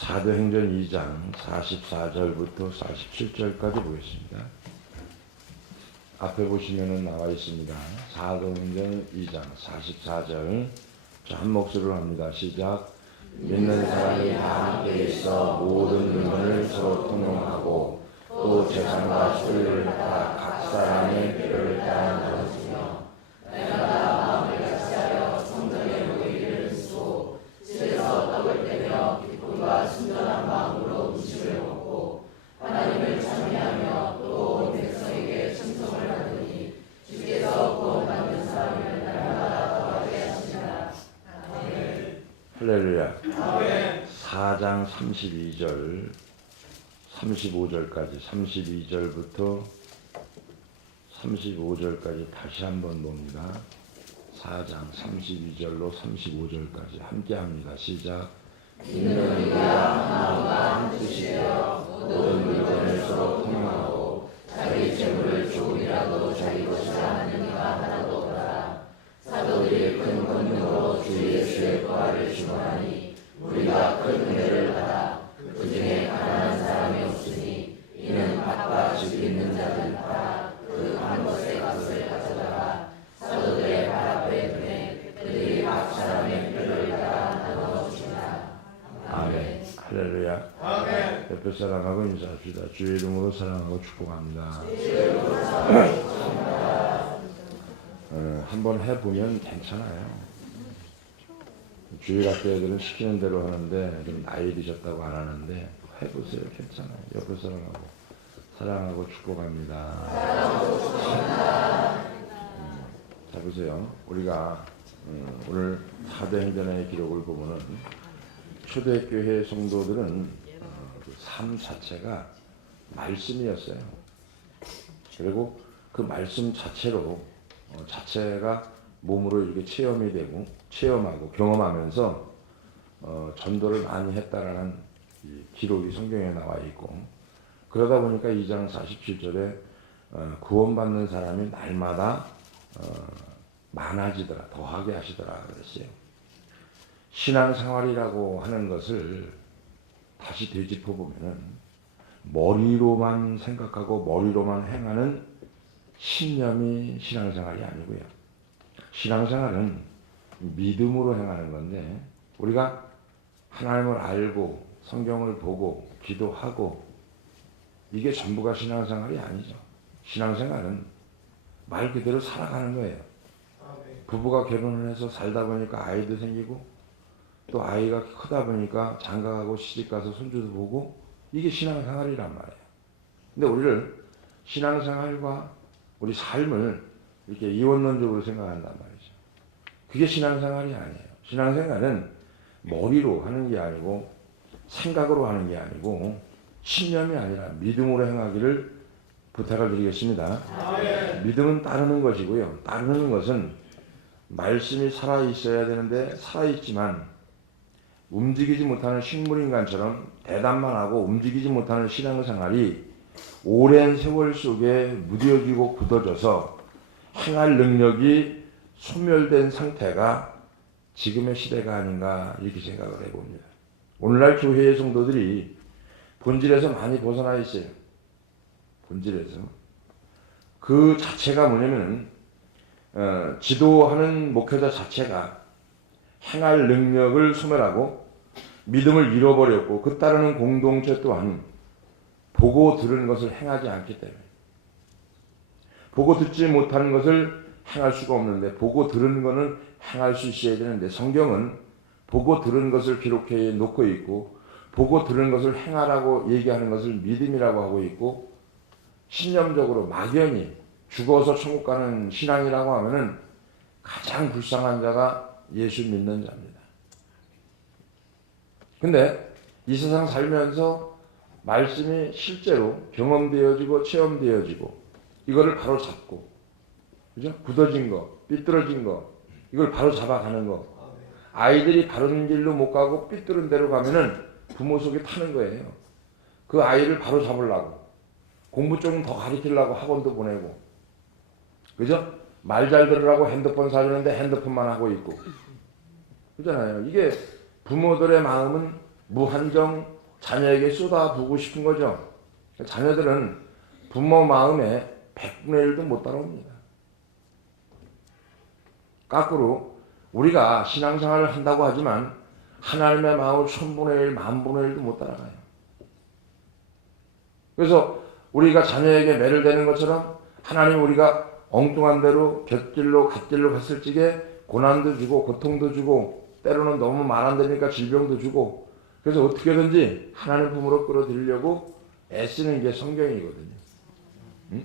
사도행전 2장 44절부터 47절까지 보겠습니다. 앞에 보시면은 나와 있습니다. 사도행전 2장 44절. 자, 한 목소리로 합니다. 시작. 믿는 사람이 다 함께 있어 모든 물건을 서로 통용하고 또 재산과 소유를 다 각 사람의 필요를 따라 나눴으며 날마다 마음을 같이하여 성전에 모이기를 쓰고 집에서 떡을 떼며 기쁨과 순전한 마음으로 음식을 먹고 하나님을 찬미하며 또 백성에게称颂을 하더니 주께서 구원받는 사람을 날마다 더하게 하시니라. 아멘. 할렐루야. 아멘. 4장 32절 35절까지 32절부터 35절까지 다시 한번 봅니다. 4장 32절로 35절까지 함께 합니다. 시작. 믿는 이가 하나님과 한 뜻이 되어 모든 물건을 서로 통용하고 자기 재물을 조금이라도 자기 것이라 하는 이가 하나도 없더라. 사도들이 큰 권능으로 주 예수의 부활을 증언하니 우리가 큰 은혜를 받아 그 중에 가난한 사람이 없으니 이는 밭과 집 있는 자들 팔아 그 한 것의 값을 가져다가 사도들의 발 앞에 두매 그들이 각 사람의 필요를 따라 나누어 주시라. 아멘. 할렐루야. 아멘. 옆에 사랑하고 인사합시다. 주의 이름으로 사랑하고 축복합니다. 한번 해보면 괜찮아요. 주일학교 애들은 시키는 대로 하는데 좀 나이 드셨다고 안 하는데 해보세요. 괜찮아요. 옆에 사랑하고 축복합니다. 자 보세요. 우리가 오늘 사도행전의 기록을 보면은 초대교회 성도들은 그 삶 자체가 말씀이었어요. 그리고 그 말씀 자체로 자체가 몸으로 이렇게 체험이 되고 체험하고 경험하면서 전도를 많이 했다라는 이 기록이 성경에 나와 있고, 그러다 보니까 2장 47절에 구원받는 사람이 날마다 많아지더라, 더하게 하시더라 그랬어요. 신앙생활이라고 하는 것을 다시 되짚어 보면은 머리로만 생각하고 머리로만 행하는 신념이 신앙생활이 아니고요. 신앙생활은 믿음으로 행하는 건데, 우리가 하나님을 알고 성경을 보고 기도하고 이게 전부가 신앙생활이 아니죠. 신앙생활은 말 그대로 살아가는 거예요. 부부가 결혼을 해서 살다 보니까 아이도 생기고 또 아이가 크다 보니까 장가가고 시집가서 손주도 보고, 이게 신앙생활이란 말이에요. 근데 우리를 신앙생활과 우리 삶을 이렇게 이원론적으로 생각한단 말이죠. 그게 신앙생활이 아니에요. 신앙생활은 머리로 하는 게 아니고 생각으로 하는 게 아니고 신념이 아니라 믿음으로 행하기를 부탁을 드리겠습니다. 아멘. 믿음은 따르는 것이고요. 따르는 것은 말씀이 살아있어야 되는데 살아있지만 움직이지 못하는 식물인간처럼 대답만 하고 움직이지 못하는 신앙생활이 오랜 세월 속에 무뎌지고 굳어져서 행할 능력이 소멸된 상태가 지금의 시대가 아닌가 이렇게 생각을 해봅니다. 오늘날 교회의 성도들이 본질에서 많이 벗어나 있어요. 본질에서. 그 자체가 뭐냐면 지도하는 목회자 자체가 행할 능력을 소멸하고 믿음을 잃어버렸고, 그 따르는 공동체 또한 보고 들은 것을 행하지 않기 때문에, 보고 듣지 못하는 것을 행할 수가 없는데 보고 들은 것은 행할 수 있어야 되는데, 성경은 보고 들은 것을 기록해 놓고 있고 보고 들은 것을 행하라고 얘기하는 것을 믿음이라고 하고 있고, 신념적으로 막연히 죽어서 천국 가는 신앙이라고 하면은 가장 불쌍한 자가 예수 믿는 자입니다. 근데 이 세상 살면서 말씀이 실제로 경험되어지고 체험되어지고 이거를 바로 잡고, 그죠? 굳어진 거, 삐뚤어진 거, 이걸 바로 잡아가는 거. 아이들이 바른 길로 못 가고 삐뚤은 데로 가면은 부모 속에 타는 거예요. 그 아이를 바로 잡으려고 공부 좀 더 가르치려고 학원도 보내고, 그죠? 말 잘 들으라고 핸드폰 사주는데 핸드폰만 하고 있고, 그렇잖아요. 이게 부모들의 마음은 무한정 자녀에게 쏟아부고 싶은 거죠. 자녀들은 부모 마음에 100분의 1도 못 따라옵니다. 거꾸로 우리가 신앙생활을 한다고 하지만 하나님의 마음을 1000분의 1, 10,000분의 1도 못 따라가요. 그래서 우리가 자녀에게 매를 대는 것처럼 하나님 우리가 엉뚱한 대로 곁길로 갓길로 갔을 적에 고난도 주고 고통도 주고 때로는 너무 말 안 되니까 질병도 주고 그래서 어떻게든지 하나님 품으로 끌어들이려고 애쓰는 게 성경이거든요. 응?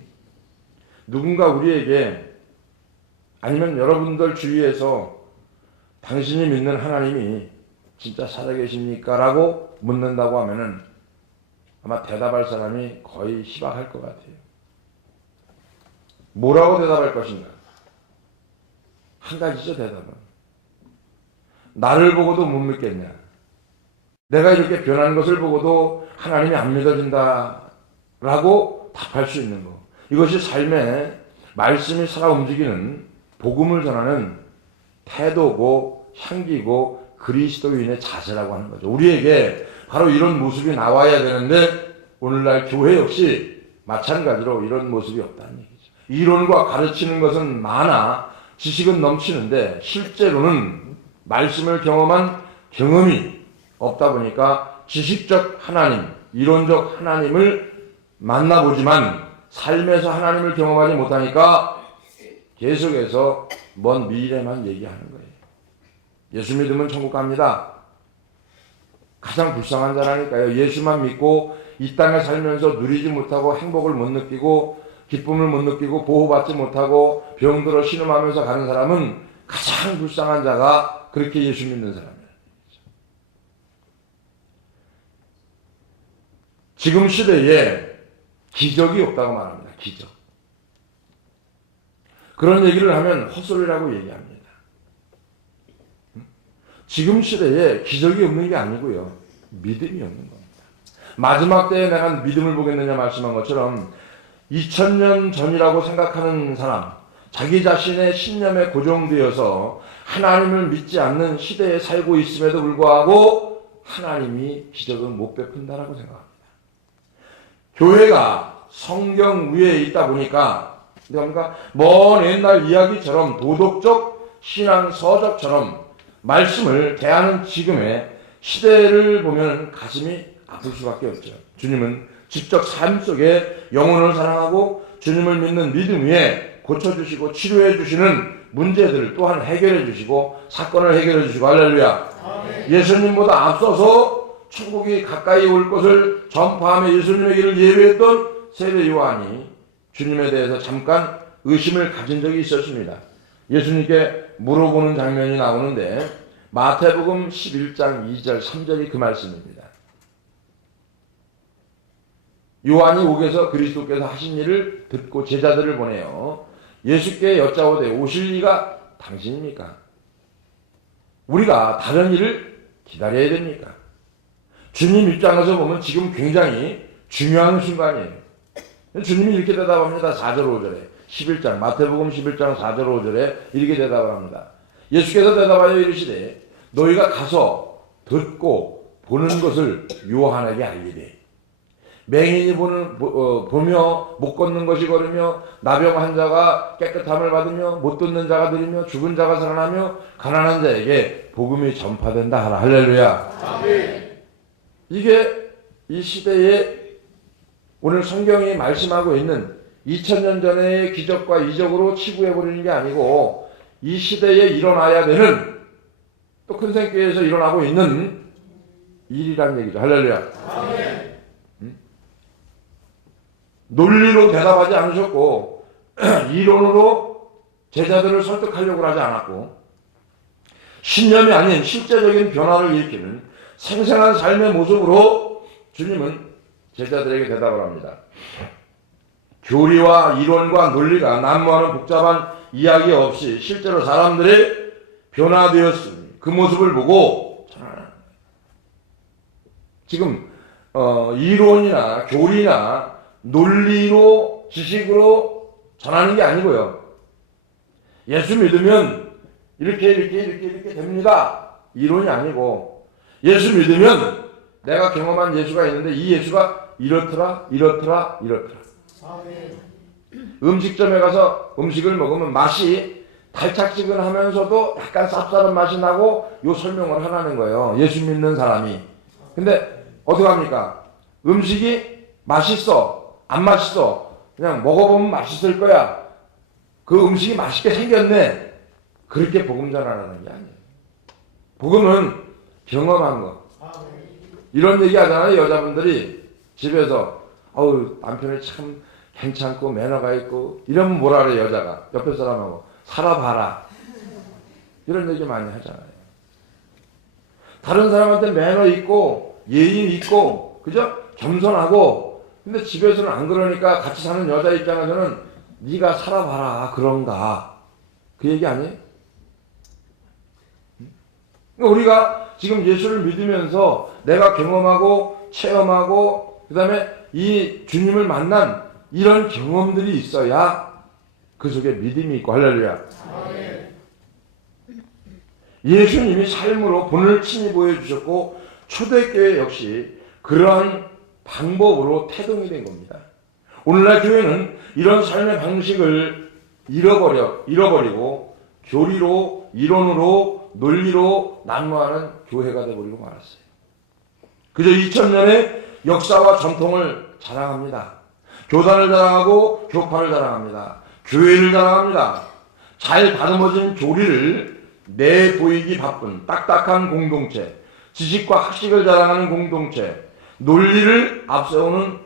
누군가 우리에게 아니면 여러분들 주위에서 당신이 믿는 하나님이 진짜 살아계십니까? 라고 묻는다고 하면은 아마 대답할 사람이 거의 희박할 것 같아요. 뭐라고 대답할 것인가? 한 가지죠, 대답은. 나를 보고도 못 믿겠냐? 내가 이렇게 변한 것을 보고도 하나님이 안 믿어진다 라고 답할 수 있는 것. 이것이 삶의 말씀이 살아 움직이는 복음을 전하는 태도고 향기고 그리스도인의 자세라고 하는 거죠. 우리에게 바로 이런 모습이 나와야 되는데 오늘날 교회 역시 마찬가지로 이런 모습이 없다는 얘기죠. 이론과 가르치는 것은 많아 지식은 넘치는데 실제로는 말씀을 경험한 경험이 없다 보니까 지식적 하나님, 이론적 하나님을 만나보지만 삶에서 하나님을 경험하지 못하니까 계속해서 먼 미래만 얘기하는 거예요. 예수 믿으면 천국 갑니다. 가장 불쌍한 자라니까요. 예수만 믿고 이 땅에 살면서 누리지 못하고 행복을 못 느끼고 기쁨을 못 느끼고 보호받지 못하고 병들어 신음하면서 가는 사람은 가장 불쌍한 자가 그렇게 예수 믿는 사람이에요. 지금 시대에 기적이 없다고 말합니다. 기적. 그런 얘기를 하면 헛소리라고 얘기합니다. 지금 시대에 기적이 없는 게 아니고요. 믿음이 없는 겁니다. 마지막 때에 내가 믿음을 보겠느냐 말씀한 것처럼 2000년 전이라고 생각하는 사람, 자기 자신의 신념에 고정되어서 하나님을 믿지 않는 시대에 살고 있음에도 불구하고 하나님이 기적을 못 베푼다라고 생각합니다. 교회가 성경 위에 있다 보니까 그러니까 먼 옛날 이야기처럼 도덕적 신앙 서적처럼 말씀을 대하는 지금의 시대를 보면 가슴이 아플 수밖에 없죠. 주님은 직접 삶 속에 영혼을 사랑하고 주님을 믿는 믿음 위에 고쳐주시고 치료해 주시는 문제들을 또한 해결해 주시고 사건을 해결해 주시고 할렐루야. 아멘. 예수님보다 앞서서 천국이 가까이 올 것을 전파하며 예수님의 길을 예배했던 세례 요한이 주님에 대해서 잠깐 의심을 가진 적이 있었습니다. 예수님께 물어보는 장면이 나오는데 마태복음 11장 2절 3절이 그 말씀입니다. 요한이 옥에서 그리스도께서 하신 일을 듣고 제자들을 보내요. 예수께 여짜오되 오실 이가 당신입니까? 우리가 다른 일을 기다려야 됩니까? 주님 입장에서 보면 지금 굉장히 중요한 순간이에요. 주님이 이렇게 대답합니다. 4절 5절에 11장 마태복음 11장 4절 5절에 이렇게 대답을 합니다. 예수께서 대답하여 이르시되 너희가 가서 듣고 보는 것을 요한에게 알리되 맹인이 보며 못 걷는 것이 걸으며 나병 환자가 깨끗함을 받으며 못 듣는 자가 들으며 죽은 자가 살아나며 가난한 자에게 복음이 전파된다 하라. 할렐루야. 아멘. 이게 이 시대에 오늘 성경이 말씀하고 있는 2000년 전의 기적과 이적으로 치부해버리는 게 아니고 이 시대에 일어나야 되는 또 큰 생교회에서 일어나고 있는 일이란 얘기죠. 할렐루야. 아멘. 논리로 대답하지 않으셨고 이론으로 제자들을 설득하려고 하지 않았고 신념이 아닌 실제적인 변화를 일으키는 생생한 삶의 모습으로 주님은 제자들에게 대답을 합니다. 교리와 이론과 논리가 난무하는 복잡한 이야기 없이 실제로 사람들이 변화되었으니 그 모습을 보고 전하는 거예요. 지금 이론이나 교리나 논리로 지식으로 전하는 게 아니고요. 예수 믿으면 이렇게 됩니다. 이론이 아니고 예수 믿으면 내가 경험한 예수가 있는데 이 예수가 이렇더라. 음식점에 가서 음식을 먹으면 맛이 달짝지근하면서도 약간 쌉싸름 맛이 나고 요 설명을 하라는 거예요. 예수 믿는 사람이. 근데 어떡합니까? 음식이 맛있어? 안 맛있어? 그냥 먹어보면 맛있을 거야. 그 음식이 맛있게 생겼네. 그렇게 복음 전하라는 게 아니에요. 복음은 경험한 거. 이런 얘기 하잖아요. 여자분들이 집에서 남편이 참 괜찮고 매너가 있고 이러면 뭐라 그래 여자가 옆에 사람하고 살아봐라 이런 얘기 많이 하잖아요. 다른 사람한테 매너 있고 예의 있고 그죠? 겸손하고 근데 집에서는 안 그러니까 같이 사는 여자 입장에서는 네가 살아봐라 그런가 그 얘기 아니에요? 우리가 지금 예수를 믿으면서 내가 경험하고 체험하고 그 다음에 이 주님을 만난 이런 경험들이 있어야 그 속에 믿음이 있고 할렐루야. 예수님이 삶으로 본을 친히 보여주셨고 초대교회 역시 그러한 방법으로 태동이 된 겁니다. 오늘날 교회는 이런 삶의 방식을 잃어버리고 교리로 이론으로 논리로 난무하는 교회가 되어버리고 말았어요. 그저 2000년의 역사와 전통을 자랑합니다. 교단을 자랑하고 교파를 자랑합니다. 교회를 자랑합니다. 잘 다듬어진 교리를 내보이기 바쁜 딱딱한 공동체, 지식과 학식을 자랑하는 공동체, 논리를 앞세우는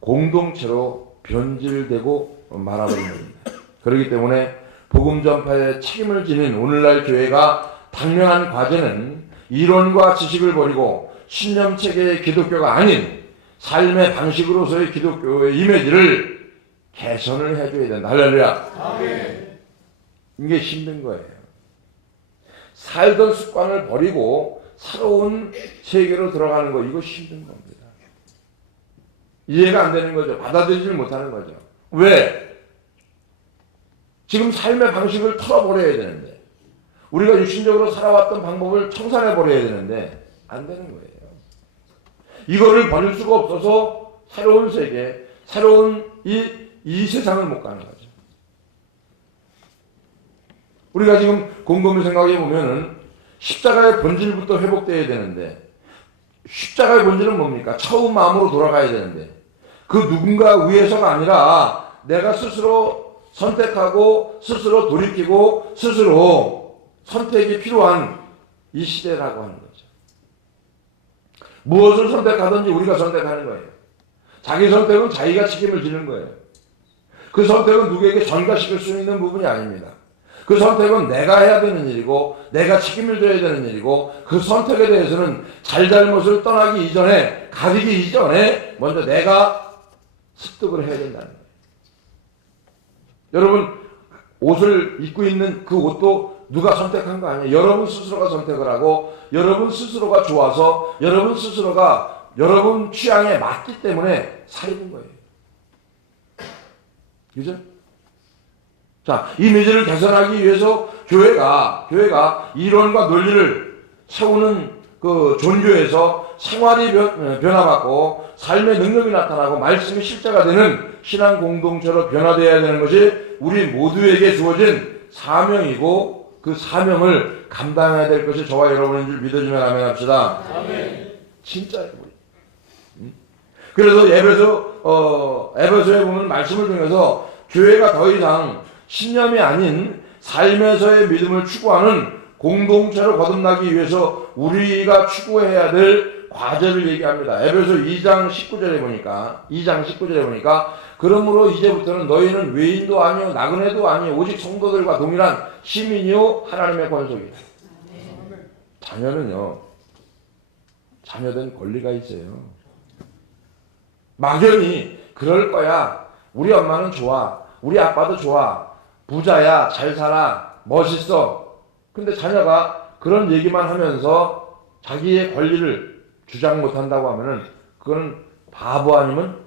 공동체로 변질되고 말아버린 겁니다. 그렇기 때문에 복음 전파에 책임을 지닌 오늘날 교회가 당면한 과제는 이론과 지식을 버리고 신념체계의 기독교가 아닌 삶의 방식으로서의 기독교의 이미지를 개선을 해줘야 된다. 할렐루야. 아멘. 이게 힘든 거예요. 살던 습관을 버리고 새로운 세계로 들어가는 거 이거 힘든 겁니다. 이해가 안 되는 거죠. 받아들이질 못하는 거죠. 왜? 지금 삶의 방식을 털어버려야 되는데 우리가 육신적으로 살아왔던 방법을 청산해버려야 되는데 안 되는 거예요. 이거를 버릴 수가 없어서 새로운 세계, 새로운 이 세상을 못 가는 거죠. 우리가 지금 곰곰이 생각해 보면은 십자가의 본질부터 회복되어야 되는데 십자가의 본질은 뭡니까? 처음 마음으로 돌아가야 되는데 그 누군가 위에서가 아니라 내가 스스로 선택하고 스스로 돌이키고 스스로 선택이 필요한 이 시대라고 하는 거죠. 무엇을 선택하든지 우리가 선택하는 거예요. 자기 선택은 자기가 책임을 지는 거예요. 그 선택은 누구에게 전가시킬 수 있는 부분이 아닙니다. 그 선택은 내가 해야 되는 일이고 내가 책임을 져야 되는 일이고 그 선택에 대해서는 잘잘못을 떠나기 이전에 가리기 이전에 먼저 내가 습득을 해야 된다는 거예요. 여러분 옷을 입고 있는 그 옷도 누가 선택한 거 아니에요. 여러분 스스로가 선택을 하고 여러분 스스로가 좋아서 여러분 스스로가 여러분 취향에 맞기 때문에 사 입은 거예요. 그죠? 자, 이미지를 개선하기 위해서 교회가 이론과 논리를 세우는 그 종교에서 생활이 변화받고 삶의 능력이 나타나고 말씀이 실제가 되는 신앙 공동체로 변화되어야 되는 것이 우리 모두에게 주어진 사명이고 그 사명을 감당해야 될 것이 저와 여러분인 줄 믿어주면 아멘 합시다. 아멘. 진짜예요. 그래서 에베소에 보면 말씀을 통해서 교회가 더 이상 신념이 아닌 삶에서의 믿음을 추구하는 공동체로 거듭나기 위해서 우리가 추구해야 될 과제를 얘기합니다. 에베소 2장 19절에 보니까 그러므로 이제부터는 너희는 외인도 아니요 나그네도 아니요 오직 성도들과 동일한 시민이요 하나님의 권속이다. 자녀된 권리가 있어요. 막연히 그럴 거야. 우리 엄마는 좋아. 우리 아빠도 좋아. 부자야. 잘 살아. 멋있어. 근데 자녀가 그런 얘기만 하면서 자기의 권리를 주장 못한다고 하면은 그건 바보 아니면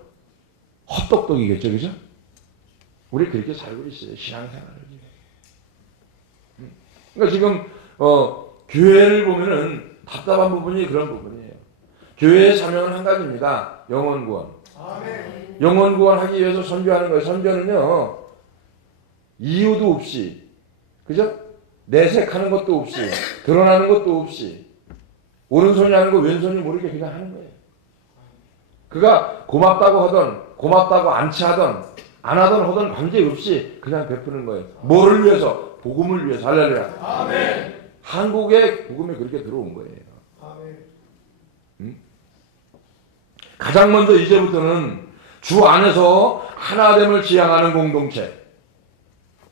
헛똑똑이겠죠. 그죠? 우리 그렇게 살고 있어요. 신앙생활을. 그러니까 지금 교회를 보면은 답답한 부분이 그런 부분이에요. 교회의 사명은 한 가지입니다. 영혼 구원. 영혼 구원하기 위해서 선교하는 거예요. 선교는요, 이유도 없이, 그죠? 내색하는 것도 없이, 드러나는 것도 없이, 오른손이 하는 거 왼손이 모르게 그냥 하는 거예요. 그가 고맙다고 하던, 고맙다고 안치 하던, 안 하던 하던 관계없이 그냥 베푸는 거예요. 뭐를 위해서? 복음을 위해서. 할렐루야. 아멘. 한국에 복음이 그렇게 들어온 거예요. 아멘. 응? 가장 먼저 이제부터는 주 안에서 하나됨을 지향하는 공동체,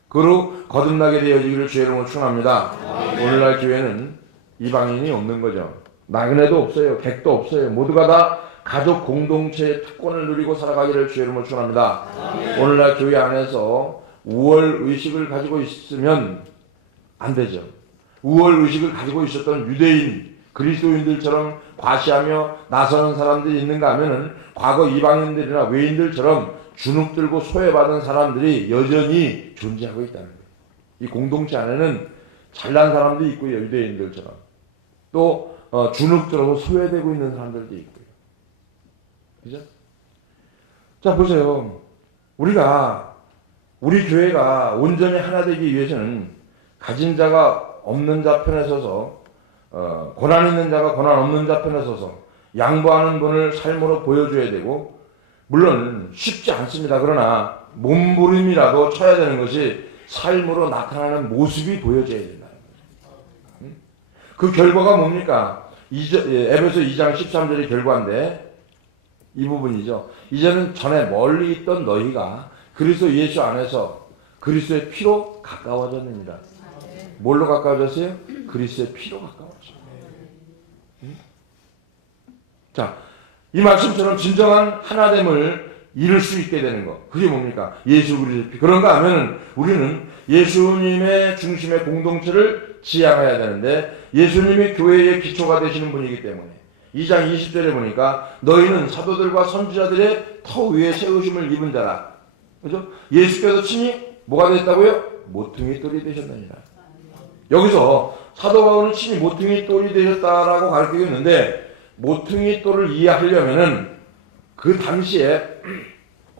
그로 거듭나게 되어지기를 주의 이름으로 축원합니다. 오늘날 교회는 이방인이 없는 거죠. 나그네도 없어요. 객도 없어요. 모두가 다 가족 공동체의 특권을 누리고 살아가기를 주의 이름으로 축원합니다. 오늘날 교회 안에서 우월 의식을 가지고 있으면 안 되죠. 우월 의식을 가지고 있었던 유대인, 그리스도인들처럼 과시하며 나서는 사람들이 있는가 하면은 과거 이방인들이나 외인들처럼 주눅 들고 소외받은 사람들이 여전히 존재하고 있다는 거예요. 이 공동체 안에는 잘난 사람도 있고요. 유대인들처럼. 또 주눅 들어서 소외되고 있는 사람들도 있고요. 그죠? 자, 보세요. 우리 교회가 온전히 하나 되기 위해서는 가진 자가 없는 자 편에 서서, 고난 있는 자가 고난 없는 자 편에 서서 양보하는 분을 삶으로 보여줘야 되고, 물론 쉽지 않습니다. 그러나 몸부림이라도 쳐야 되는 것이 삶으로 나타나는 모습이 보여져야 된다는 거죠. 그 결과가 뭡니까? 에베소 2장 13절의 결과인데, 이 부분이죠. 이제는 전에 멀리 있던 너희가 그리스도 예수 안에서 그리스도의 피로 가까워졌느니라. 뭘로 가까워졌어요? 그리스도의 피로 가까워졌어요. 자, 이 말씀처럼 진정한 하나됨을 이룰 수 있게 되는 것. 그게 뭡니까? 예수 그리스도의 피. 그런가 하면 우리는 예수님의 중심의 공동체를 지향해야 되는데, 예수님이 교회의 기초가 되시는 분이기 때문에 2장 20절에 보니까 너희는 사도들과 선지자들의 터 위에 세우심을 입은 자라. 그죠? 예수께서 친히 뭐가 됐다고요? 모퉁이 돌이 되셨느니라. 여기서 사도 바울은 친히 모퉁이 돌이 되셨다라고 가르치고 있는데, 모퉁이 돌을 이해하려면은 그 당시에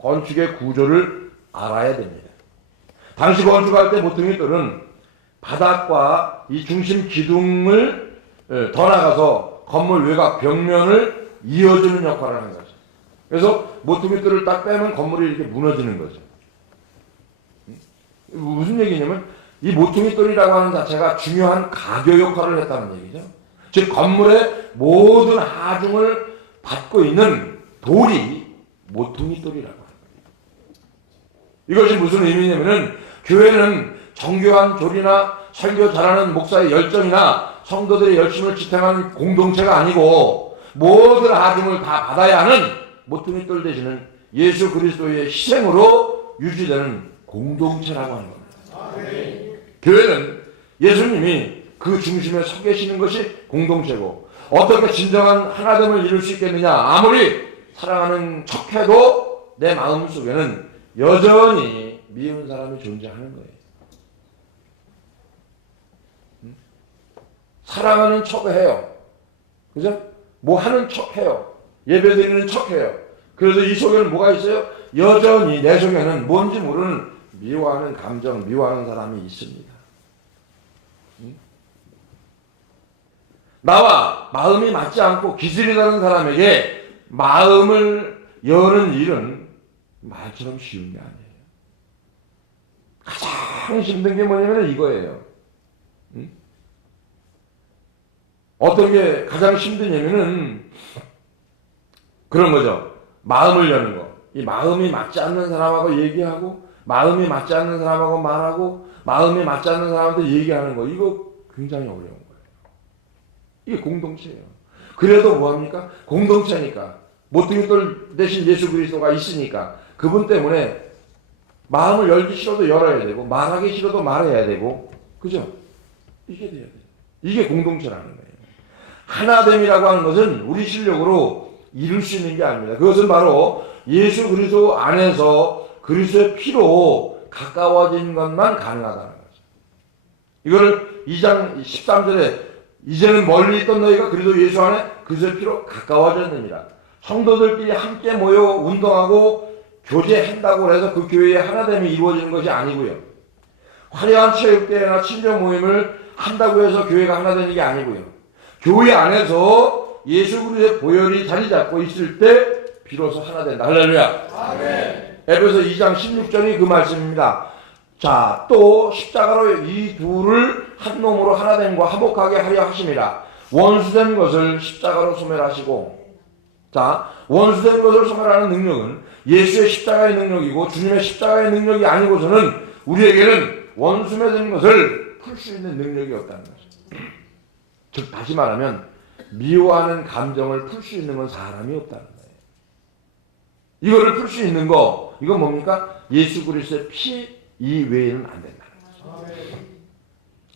건축의 구조를 알아야 됩니다. 당시 건축할 때 모퉁이 돌은 바닥과 이 중심 기둥을 더 나가서 건물 외곽 벽면을 이어주는 역할을 하는 거죠. 그래서 모퉁이 돌을 딱 빼면 건물이 이렇게 무너지는 거죠. 무슨 얘기냐면 이 모퉁이 돌이라고 하는 자체가 중요한 가교 역할을 했다는 얘기죠. 즉 건물의 모든 하중을 받고 있는 돌이 모퉁이 돌이라고 합니다. 이것이 무슨 의미냐면은 교회는 정교한 조리나 설교 잘하는 목사의 열정이나 성도들의 열심을 지탱하는 공동체가 아니고 모든 하중을 다 받아야 하는 모퉁이 돌 되시는 예수 그리스도의 희생으로 유지되는 공동체라고 하는 겁니다. 교회는 예수님이 그 중심에 서 계시는 것이 공동체고, 어떻게 진정한 하나됨을 이룰 수 있겠느냐? 아무리 사랑하는 척해도 내 마음 속에는 여전히 미운 사람이 존재하는 거예요. 사랑하는 척을 해요. 그죠? 뭐 하는 척 해요. 예배 드리는 척 해요. 그래서 이 속에는 뭐가 있어요? 여전히 내 속에는 뭔지 모르는 미워하는 감정, 미워하는 사람이 있습니다. 나와 마음이 맞지 않고 기질이 다른 사람에게 마음을 여는 일은 말처럼 쉬운 게 아니에요. 가장 힘든 게 뭐냐면 이거예요. 어떤 게 가장 힘드냐면은 그런 거죠. 마음을 여는 거. 이 마음이 맞지 않는 사람하고 얘기하고, 마음이 맞지 않는 사람하고 말하고, 마음이 맞지 않는 사람한테 얘기하는 거. 이거 굉장히 어려운 거예요. 이게 공동체예요. 그래도 뭐합니까? 공동체니까. 모퉁이 돌 대신 예수 그리스도가 있으니까 그분 때문에 마음을 열기 싫어도 열어야 되고, 말하기 싫어도 말해야 되고, 그죠? 이게 돼야 돼요. 이게 공동체라는 거예요. 하나됨이라고 하는 것은 우리 실력으로 이룰 수 있는 게 아닙니다. 그것은 바로 예수 그리스도 안에서 그리스도의 피로 가까워진 것만 가능하다는 거죠. 이거를 2장 13절에 이제는 멀리 있던 너희가 그리스도 예수 안에 그리스도의 피로 가까워졌느니라. 성도들끼리 함께 모여 운동하고 교제한다고 해서 그 교회의 하나됨이 이루어지는 것이 아니고요. 화려한 체육대회나 친정 모임을 한다고 해서 교회가 하나 되는 게 아니고요. 교회 안에서 예수 그리스도의 보혈이 자리 잡고 있을 때 비로소 하나 된다. 할렐루야. 아멘. 에베소 2장 16절이 그 말씀입니다. 자, 또 십자가로 이 둘을 한 놈으로 하나 됨과 화목하게 하려 하심이라. 원수된 것을 십자가로 소멸하시고. 자, 원수된 것을 소멸하는 능력은 예수의 십자가의 능력이고 주님의 십자가의 능력이 아니고서는 우리에게는 원수된 것을 풀 수 있는 능력이 없다는 거죠. 즉 다시 말하면 미워하는 감정을 풀 수 있는 건 사람이 없다는 거예요. 이거를 풀 수 있는 거, 이건 뭡니까? 예수 그리스도의 피 이외에는 안 된다는 거죠.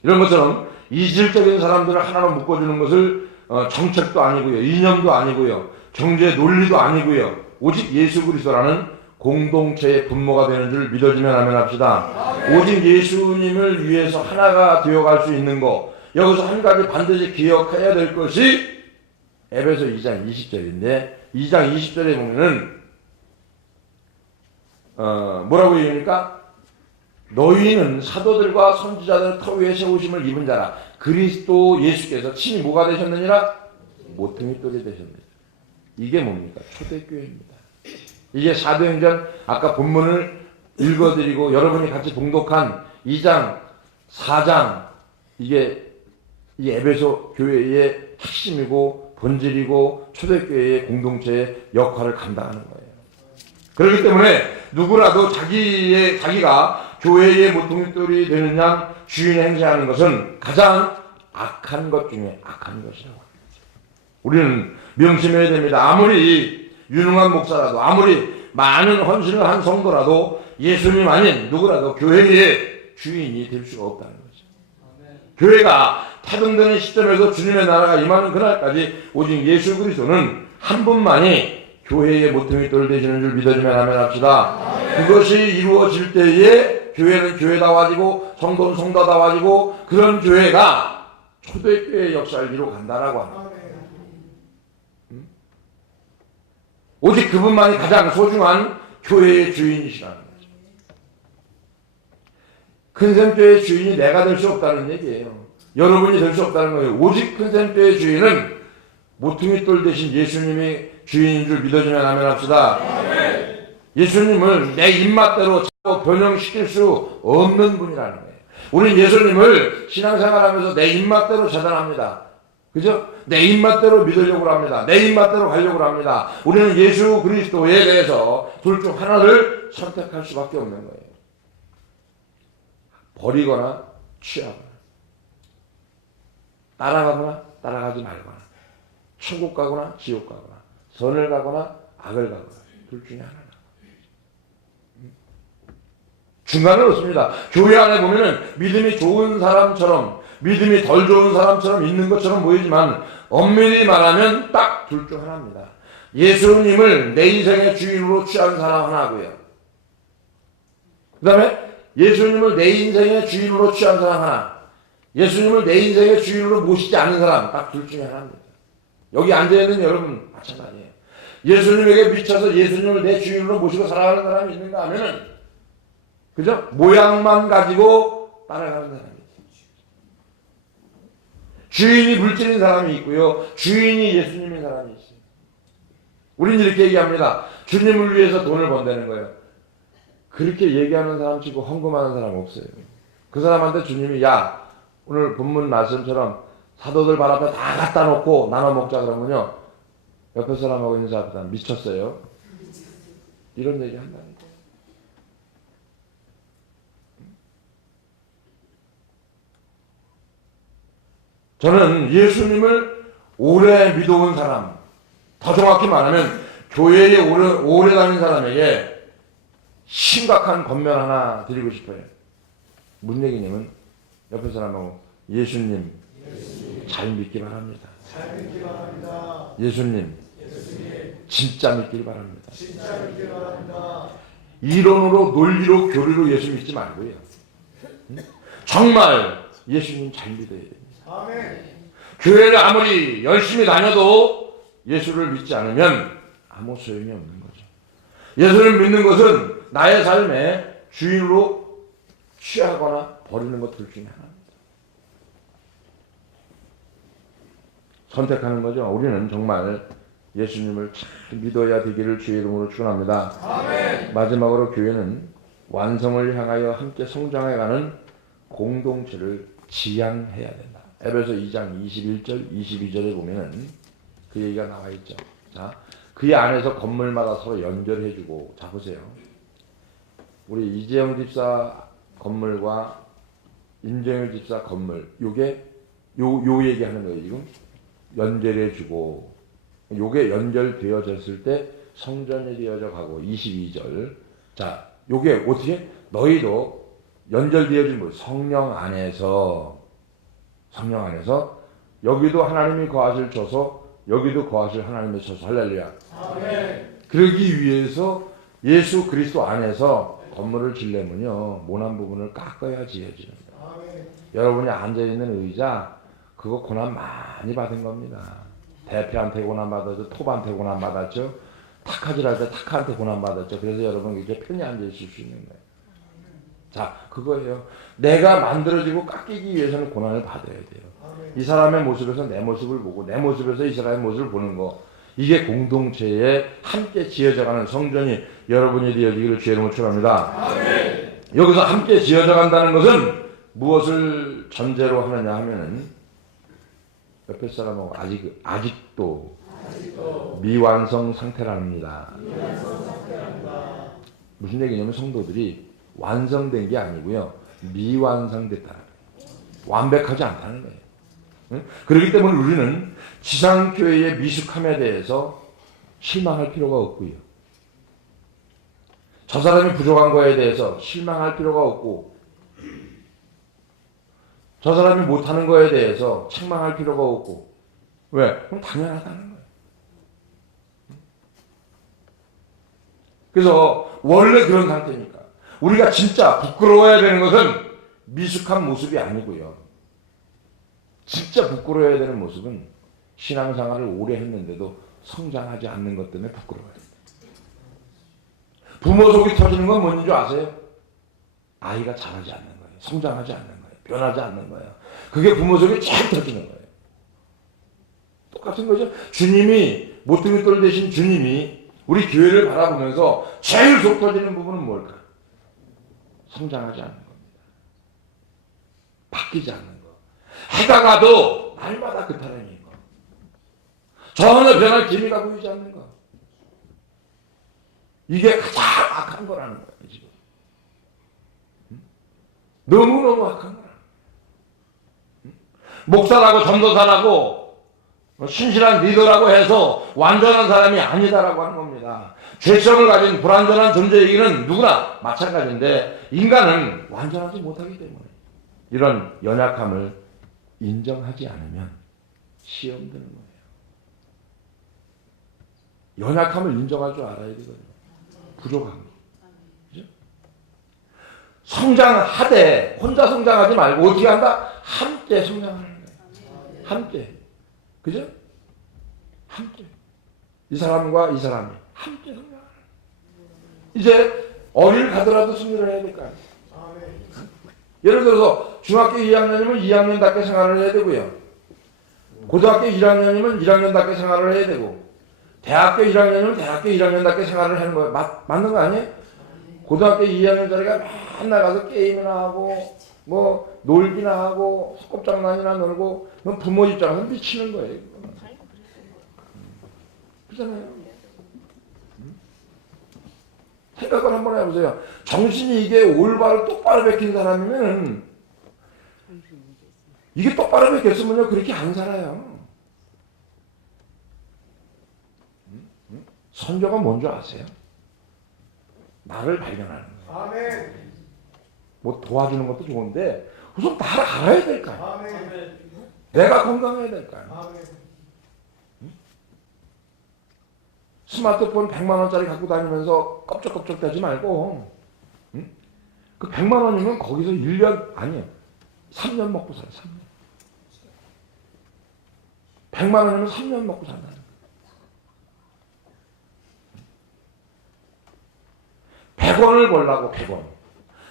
이런 것처럼 이질적인 사람들을 하나로 묶어주는 것을 정책도 아니고요, 이념도 아니고요, 경제 논리도 아니고요, 오직 예수 그리스도라는 공동체의 분모가 되는 줄 믿어지면 하면 합시다. 오직 예수님을 위해서 하나가 되어갈 수 있는 거, 여기서 한 가지 반드시 기억해야 될 것이 에베소 2장 20절인데 2장 20절에 보면은 뭐라고 얘기합니까? 너희는 사도들과 선지자들 터 위에 세우심을 입은 자라. 그리스도 예수께서 친히 뭐가 되셨느니라? 모퉁이 돌이 되셨느니라. 이게 뭡니까? 초대교회입니다. 이게 사도행전 아까 본문을 읽어드리고 여러분이 같이 봉독한 2장 4장 이게 이 에베소 교회의 핵심이고 본질이고 초대교회의 공동체의 역할을 감당하는 거예요. 그렇기 때문에 누구라도 자기가 교회의 모퉁이돌이 되는 양 주인의 행세하는 것은 가장 악한 것 중에 악한 것이라고 합니다. 우리는 명심해야 됩니다. 아무리 유능한 목사라도 아무리 많은 헌신을 한 성도라도 예수님 아닌 누구라도 교회의 주인이 될 수가 없다는 거죠. 교회가 타동되는 시점에서 주님의 나라가 임하는 그날까지 오직 예수 그리스도는 한 분만이 교회의 모퉁이돌 되시는 줄 믿어주면 하면 합시다. 그것이 이루어질 때에 교회는 교회다워지고 성도는 성도다워지고 그런 교회가 초대교회의 역사를 이루어간다라고 합니다. 오직 그분만이 가장 소중한 교회의 주인이시라는 거죠. 큰샘교회의 주인이 내가 될 수 없다는 얘기예요. 여러분이 될 수 없다는 거예요. 오직 큰샘교회의 주인은 모퉁이돌 대신 예수님이 주인인 줄 믿어주면 하면 합시다. 예수님을 내 입맛대로 변형시킬 수 없는 분이라는 거예요. 우리는 예수님을 신앙생활하면서 내 입맛대로 재단합니다. 그죠? 내 입맛대로 믿으려고 합니다. 내 입맛대로 가려고 합니다. 우리는 예수 그리스도에 대해서 둘 중 하나를 선택할 수밖에 없는 거예요. 버리거나 취하거나 따라가거나 따라가지 말거나 천국 가거나 지옥 가거나 선을 가거나 악을 가거나 둘 중에 하나는 중간은 없습니다. 교회 안에 보면은 믿음이 좋은 사람처럼 믿음이 덜 좋은 사람처럼 있는 것처럼 보이지만 엄밀히 말하면 딱 둘 중 하나입니다. 예수님을 내 인생의 주인으로 취한 사람 하나고요. 그 다음에 예수님을 내 인생의 주인으로 취한 사람 하나, 예수님을 내 인생의 주인으로 모시지 않는 사람 딱 둘 중에 하나입니다. 여기 앉아있는 여러분 마찬가지예요. 예수님에게 미쳐서 예수님을 내 주인으로 모시고 살아가는 사람이 있는가 하면은 그죠? 모양만 가지고 따라가는 사람이 있어요. 주인이 물질인 사람이 있고요. 주인이 예수님인 사람이 있어요. 우리는 이렇게 얘기합니다. 주님을 위해서 돈을 번다는 거예요. 그렇게 얘기하는 사람 치고 헌금하는 사람 없어요. 그 사람한테 주님이 야 오늘 본문 말씀처럼 사도들 발 앞에 다 갖다 놓고 나눠 먹자 그러면요. 옆에 사람하고 인사합니다. 미쳤어요. 이런 얘기 한다니까. 저는 예수님을 오래 믿어온 사람, 더 정확히 말하면 교회에 오래 다닌 사람에게 심각한 권면 하나 드리고 싶어요. 무슨 얘기냐면 옆에 사람하고 예수님 잘 믿기 바랍니다. 예수님 진짜 믿길 바랍니다. 이론으로 논리로 교리로 예수 믿지 말고요. 정말 예수님 잘 믿어야 됩니다. 교회를 아무리 열심히 다녀도 예수를 믿지 않으면 아무 소용이 없는 거죠. 예수를 믿는 것은 나의 삶의 주인으로 취하거나 버리는 것들 중에 하나입니다. 선택하는 거죠. 우리는 정말 예수님을 잘 믿어야 되기를 주의 이름으로 축원합니다. 아멘. 마지막으로 교회는 완성을 향하여 함께 성장해가는 공동체를 지향해야 된다. 에베소 2장 21절 22절에 보면은 그 얘기가 나와 있죠. 자, 그 안에서 건물마다 서로 연결해주고, 자 보세요. 우리 이재영 집사 건물과 임정일 집사 건물, 요게 요 얘기하는 거예요. 지금 연결해주고, 요게 연결되어졌을 때 성전이 되어져 가고. 22절. 자, 요게 어떻게? 너희도 연결되어진 뭐 성령 안에서 여기도 하나님이 거하실 줘서 여기도 거하실 하나님의 줘서 할렐루야. 아멘. 그러기 위해서 예수 그리스도 안에서 건물을 지려면요, 모난 부분을 깎아야 지어지는 거예요. 여러분이 앉아있는 의자, 그거 고난 많이 받은 겁니다. 대표한테 고난 받았죠. 톱한테 고난 받았죠. 탁하질 할 때 탁한테 고난 받았죠. 그래서 여러분 이렇게 편히 앉아있을 수 있는 거예요. 자, 그거예요. 내가 만들어지고 깎이기 위해서는 고난을 받아야 돼요. 이 사람의 모습에서 내 모습을 보고 내 모습에서 이 사람의 모습을 보는 거, 이게 공동체에 함께 지어져가는 성전이 여러분이 되어지기를 주의 이름으로 축원합니다. 여기서 함께 지어져 간다는 것은 무엇을 전제로 하느냐 하면은, 옆에 사람하고 아직도 미완성 상태랍니다. 무슨 얘기냐면 성도들이 완성된 게 아니고요, 미완성됐다. 완벽하지 않다는 거예요. 응? 그렇기 때문에 우리는 지상교회의 미숙함에 대해서 실망할 필요가 없고요, 저 사람이 부족한 거에 대해서 실망할 필요가 없고, 저 사람이 못하는 거에 대해서 책망할 필요가 없고. 왜? 그럼 당연하다는 거예요. 그래서 원래 그런 상태니까 우리가 진짜 부끄러워야 되는 것은 미숙한 모습이 아니고요, 진짜 부끄러워야 되는 모습은 신앙생활을 오래 했는데도 성장하지 않는 것 때문에 부끄러워요. 부모 속이 터지는 건 뭔지 줄 아세요? 아이가 자라지 않는 거예요. 성장하지 않는 거예요. 변하지 않는 거예요. 그게 부모 속이 제일 터지는 거예요. 똑같은 거죠. 주님이, 모퉁이 돌 대신 주님이 우리 교회를 바라보면서 제일 속 터지는 부분은 뭘까? 성장하지 않는 겁니다. 바뀌지 않는 거. 해가 가도 날마다 그 타령인 거. 전혀 변할 기미가 보이지 않는 거. 이게 가장 악한 거라는 거예요, 지금. 너무너무 악한 거라는 거예요. 목사라고 전도사라고 신실한 리더라고 해서 완전한 사람이 아니다라고 하는 겁니다. 죄성을 가진 불완전한 존재이기는 누구나 마찬가지인데, 인간은 완전하지 못하기 때문에 이런 연약함을 인정하지 않으면 시험 드는 거예요. 연약함을 인정할 줄 알아야 되거든요. 부족함. 그죠? 성장하되 혼자 성장하지 말고 어떻게 한다? 함께 성장하는 거예요. 함께. 그죠? 함께. 이 사람과 이 사람이 함께 성장하는 거예요. 이제 어릴 가더라도 승리를 해야 될 거 아니에요. 예를 들어서 중학교 2학년이면 2학년답게 생활을 해야 되고요, 고등학교 1학년이면 1학년답게 생활을 해야 되고, 대학교 1학년이면 대학교 1학년답게 생활을 하는 거예요. 맞는 거 아니에요? 고등학교 2학년짜리가 맨날 가서 게임이나 하고 뭐 놀기나 하고 소꿉장난이나 놀고, 부모 입장에서 미치는 거예요. 그렇잖아요. 생각을 한번 해보세요. 정신이 이게 올바로 똑바로 베낀 사람이면, 이게 똑바로 베꼈으면요 그렇게 안 살아요. 선조가 뭔지 아세요? 나를 발견하는 거예요. 아멘. 뭐 도와주는 것도 좋은데 우선 나를 알아야 될까요? 아멘. 내가 건강해야 될까요? 아멘. 스마트폰 100만 원짜리 갖고 다니면서 껍적껍적 대지 말고, 그 100만 원이면 거기서 1년, 아니에요, 3년 먹고 살아요. 100만 원이면 3년 먹고 산다는 거예요. 100원을 벌라고 100원.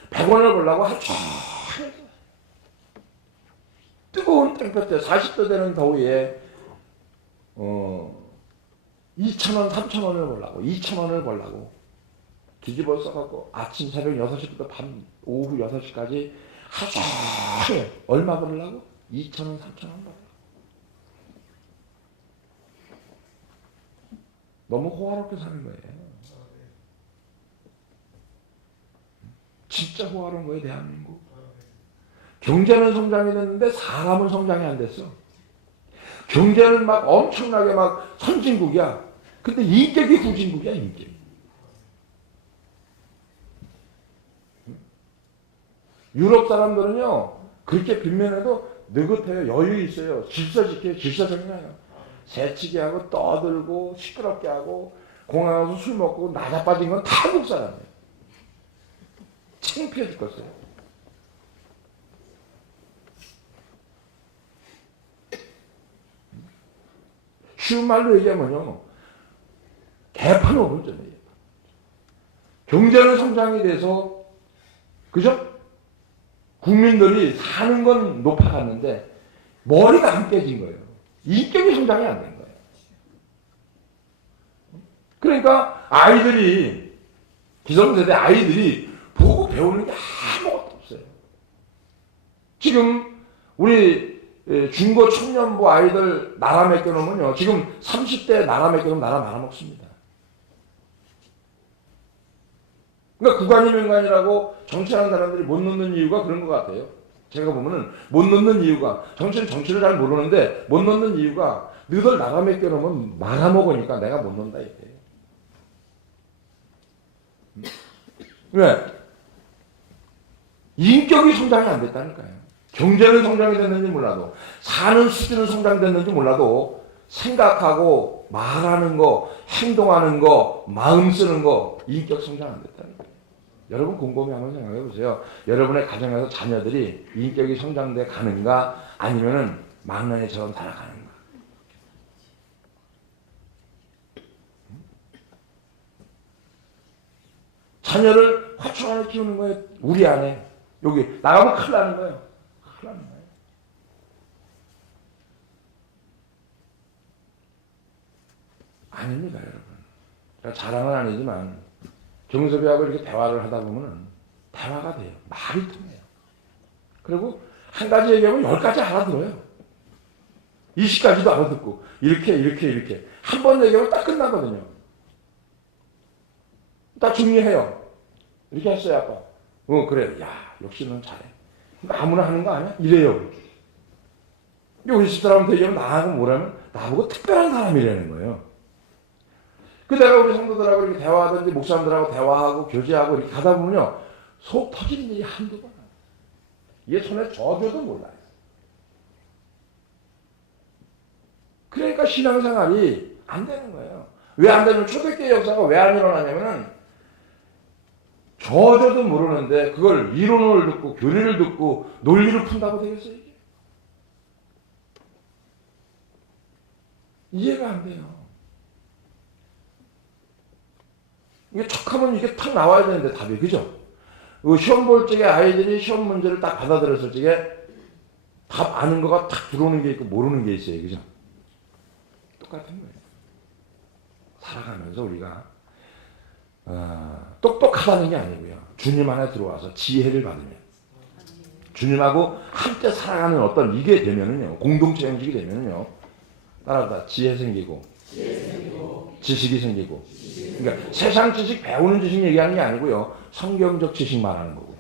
100원을 벌라고 하루 종일 뜨거운 땡볕에 40도 되는 더위에 2,000원, 3,000원을 벌라고 2,000원을 벌라고 뒤집어 써갖고 아침 새벽 6시부터 밤 오후 6시까지 하루 종일 얼마 벌라고? 2,000원, 3,000원 벌라고. 너무 호화롭게 사는 거예요. 진짜 호화로운 거예요, 대한민국. 경제는 성장이 됐는데 사람은 성장이 안 됐어. 경제는 막 엄청나게 막 선진국이야. 근데 인격이 후진국이야, 인격. 유럽 사람들은요, 그렇게 빈면에도 느긋해요. 여유 있어요. 질서 지켜요. 질서정연해요. 새치기 하고 떠들고 시끄럽게 하고 공항 가서 술 먹고 나자빠진 건 다 한국 사람이에요. 창피해 죽겠어요. 쉬운 말로 얘기하면요, 개판오른쪽이에요. 경제는 성장이 돼서, 그죠? 국민들이 사는 건 높아갔는데 머리가 안 깨진 거예요. 인격이 성장이 안 된 거예요. 그러니까 아이들이, 기성세대 아이들이 보고 배우는 게 아무것도 없어요. 지금 우리 중고 청년부 아이들 나라 맡겨놓으면요, 지금 30대 나라 맡겨놓으면 나라 말아먹습니다. 그러니까 구간이 명간이라고 정치하는 사람들이 못 넣는 이유가 그런 것 같아요. 제가 보면은 못 넣는 이유가, 정치는 정치를 잘 모르는데 못 넣는 이유가 너희들 나라 맡겨놓으면 말아먹으니까 내가 못 넣는다 이거예요. 왜? 인격이 성장이 안 됐다니까요. 경제는 성장이 됐는지 몰라도, 사는 수준은 성장됐는지 몰라도 생각하고 말하는 거, 행동하는 거, 마음 쓰는 거, 인격 성장 안 됐다는 거예요. 여러분 곰곰이 한번 생각해 보세요. 여러분의 가정에서 자녀들이 인격이 성장돼 가는가, 아니면은 망나니처럼 살아가는가. 자녀를 화초 안에 키우는 거예요. 우리 안에. 여기 나가면 큰일 나는 거예요. 큰일 나는 거예요. 아닙니다, 여러분. 그러니까 자랑은 아니지만 정섭이하고 이렇게 대화를 하다 보면은 대화가 돼요. 말이 통해요. 그리고 한 가지 얘기하면 10가지 알아들어요. 20가지도 알아듣고 이렇게 한 번 얘기하면 딱 끝나거든요. 딱 정리해요. 이렇게 했어요, 아빠. 그래. 야, 역시 넌 잘해. 아무나 하는 거 아니야? 이래요. 우리 집사람한테 얘기하면 나하고 뭐라면 나보고 특별한 사람이라는 거예요. 그 내가 우리 성도들하고 이렇게 대화하든지 목사님들하고 대화하고 교제하고 이렇게 하다 보면요, 속 터지는 일이 한두 번. 얘 손에 져줘도 몰라요. 그러니까 신앙생활이 안 되는 거예요. 왜 안 되냐면 초대교회 역사가 왜 안 일어나냐면은 져줘도 모르는데 그걸 이론을 듣고 교리를 듣고 논리를 푼다고 되겠어요, 이게? 이해가 안 돼요. 이게 척하면 이게 탁 나와야 되는데 답이, 그죠? 시험 볼 적에 아이들이 시험 문제를 딱 받아들였을 적에 답 아는 거가 탁 들어오는 게 있고 모르는 게 있어요, 그죠? 똑같은 거예요. 살아가면서 우리가 똑똑하다는 게 아니고요, 주님 안에 들어와서 지혜를 받으면, 주님하고 함께 살아가는 어떤 이게 되면은요, 공동체 형식이 되면은요, 따라다 지혜 생기고 지식이 생기고. 그러니까 세상 지식, 배우는 지식 얘기하는 게 아니고요, 성경적 지식 말하는 거고요.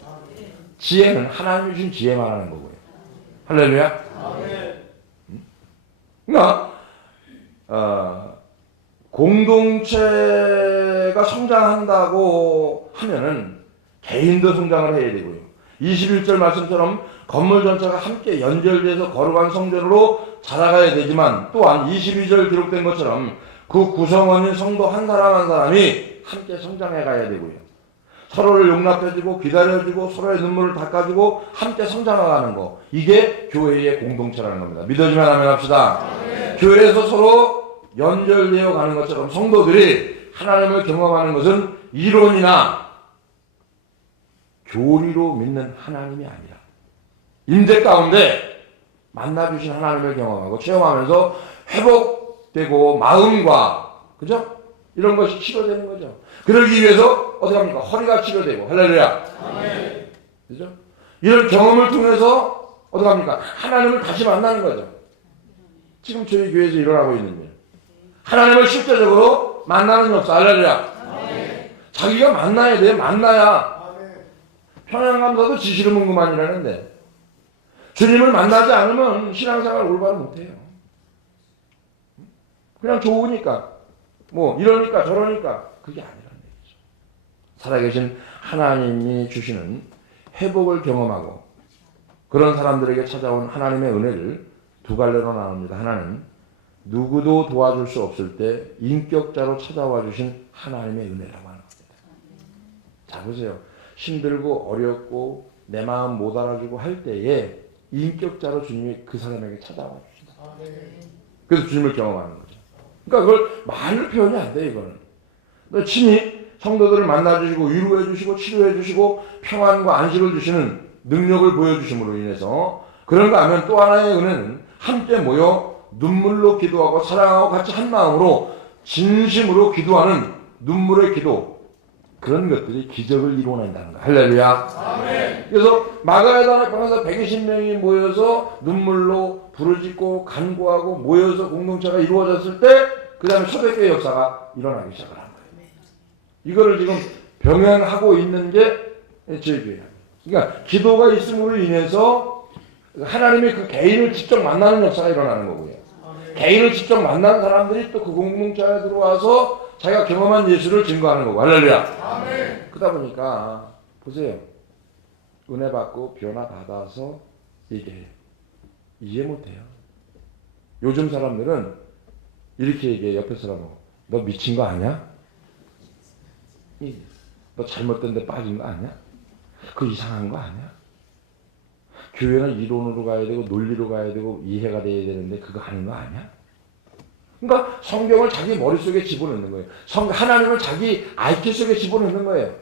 지혜는 하나님 주신 지혜 말하는 거고요. 할렐루야. 그러니까 공동체가 성장한다고 하면은 개인도 성장을 해야 되고요. 21절 말씀처럼 건물 전체가 함께 연결돼서 거룩한 성전으로 자라가야 되지만, 또한 22절 기록된 것처럼 그 구성원인 성도 한 사람 한 사람이 함께 성장해 가야 되고요. 서로를 용납해주고 기다려주고 서로의 눈물을 닦아주고 함께 성장하는 거, 이게 교회의 공동체라는 겁니다. 믿어지면 아멘 합시다. 교회에서 서로 연결되어 가는 것처럼 성도들이 하나님을 경험하는 것은 이론이나 교리로 믿는 하나님이 아니라 임재 가운데 만나주신 하나님을 경험하고 체험하면서 회복되고 마음과 그죠? 이런 것이 치료되는 거죠. 그러기 위해서 어떻게 합니까? 허리가 치료되고 할렐루야. 그죠? 이런 경험을 통해서 어떻게 합니까? 하나님을 다시 만나는 거죠. 지금 저희 교회에서 일어나고 있는 일. 하나님을 실제적으로 만나는 역사. 할렐루야. 자기가 만나야 돼. 만나야. 평양감사도 지시름은 그만이라는데 주님을 만나지 않으면 신앙생활 올바로 못해요. 그냥 좋으니까 뭐 이러니까 저러니까 그게 아니라는 얘기죠. 살아계신 하나님이 주시는 회복을 경험하고 그런 사람들에게 찾아온 하나님의 은혜를 두 갈래로 나눕니다. 하나는 누구도 도와줄 수 없을 때 인격자로 찾아와 주신 하나님의 은혜라고 하는 겁니다. 자 보세요. 힘들고 어렵고 내 마음 못 알아주고 할 때에 인격자로 주님이 그 사람에게 찾아와 주신다. 그래서 주님을 경험하는 거죠. 그러니까 그걸 말로 표현이 안 돼 이거는. 친히 성도들을 만나주시고 위로해주시고 치료해주시고 평안과 안식을 주시는 능력을 보여주심으로 인해서 그런가 하면 또 하나의 은혜는 함께 모여 눈물로 기도하고 사랑하고 같이 한 마음으로 진심으로 기도하는 눈물의 기도 그런 것들이 기적을 이루어낸다는 거야. 할렐루야. 아멘. 그래서 마가다나 방에서 120명이 모여서 눈물로 부르짖고 간구하고 모여서 공동체가 이루어졌을 때 그 다음에 초대교회 역사가 일어나기 시작을 한 거예요. 이거를 지금 병행하고 있는 게 저희 교회입니다. 그러니까 기도가 있음으로 인해서 하나님의 그 개인을 직접 만나는 역사가 일어나는 거고요. 개인을 직접 만난 사람들이 또 그 공동체에 들어와서 자기가 경험한 예수를 증거하는 거고. 할렐루야. 아멘. 그러다 보니까 보세요. 은혜 받고 변화 받아서 얘기해요. 이해 못해요. 요즘 사람들은 이렇게 얘기해. 옆에 사람하고 너 미친 거 아니야? 너 잘못된 데 빠진 거 아니야? 그거 이상한 거 아니야? 교회는 이론으로 가야 되고 논리로 가야 되고 이해가 돼야 되는데 그거 하는 거 아니야? 그러니까 성경을 자기 머릿속에 집어넣는 거예요. 하나님을 자기 IQ 속에 집어넣는 거예요.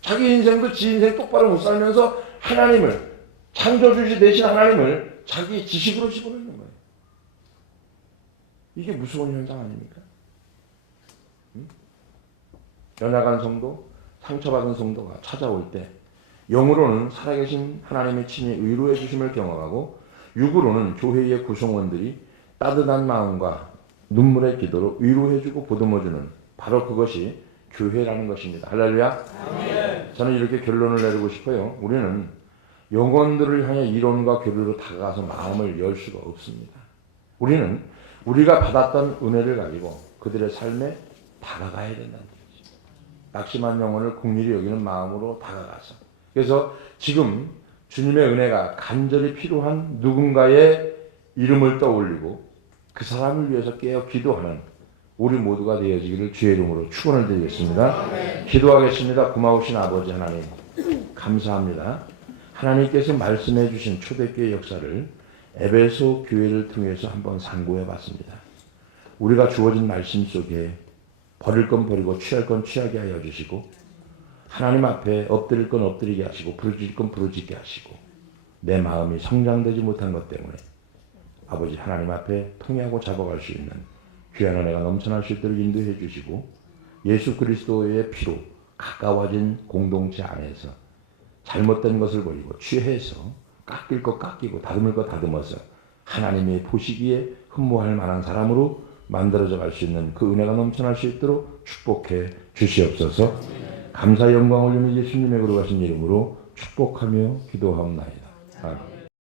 자기 인생도 지 인생 똑바로 못 살면서 하나님을 창조주시 되신 하나님을 자기 지식으로 집어넣는 거예요. 이게 무서운 현상 아닙니까? 연약한 성도, 상처받은 성도가 찾아올 때 영으로는 살아계신 하나님의 친히 위로해 주심을 경험하고 육으로는 교회의 구성원들이 따뜻한 마음과 눈물의 기도로 위로해주고 보듬어주는 바로 그것이 교회라는 것입니다. 할렐루야. 아멘. 저는 이렇게 결론을 내리고 싶어요. 우리는 영혼들을 향해 이론과 교리로 다가가서 마음을 열 수가 없습니다. 우리는 우리가 받았던 은혜를 가지고 그들의 삶에 다가가야 된다는 얘기죠. 낙심한 영혼을 긍휼히 여기는 마음으로 다가가서 그래서 지금 주님의 은혜가 간절히 필요한 누군가의 이름을 떠올리고 그 사람을 위해서 깨어 기도하는 우리 모두가 되어지기를 주의 이름으로 축원을 드리겠습니다. 아멘. 기도하겠습니다. 고마우신 아버지 하나님 감사합니다. 하나님께서 말씀해 주신 초대교회 역사를 에베소 교회를 통해서 한번 상고해 봤습니다. 우리가 주어진 말씀 속에 버릴 건 버리고 취할 건 취하게 하여 주시고 하나님 앞에 엎드릴 건 엎드리게 하시고 부르짖을 건 부르짖게 하시고 내 마음이 성장되지 못한 것 때문에 아버지 하나님 앞에 통회하고 잡아갈 수 있는 귀한 은혜가 넘쳐날 수 있도록 인도해 주시고 예수 그리스도의 피로 가까워진 공동체 안에서 잘못된 것을 버리고 취해서 깎일 것 깎이고 다듬을 것 다듬어서 하나님이 보시기에 흠모할 만한 사람으로 만들어져 갈 수 있는 그 은혜가 넘쳐날 수 있도록 축복해 주시옵소서. 감사 영광을 올리며 예수님의 거룩하신 이름으로 축복하며 기도하옵나이다. 아멘.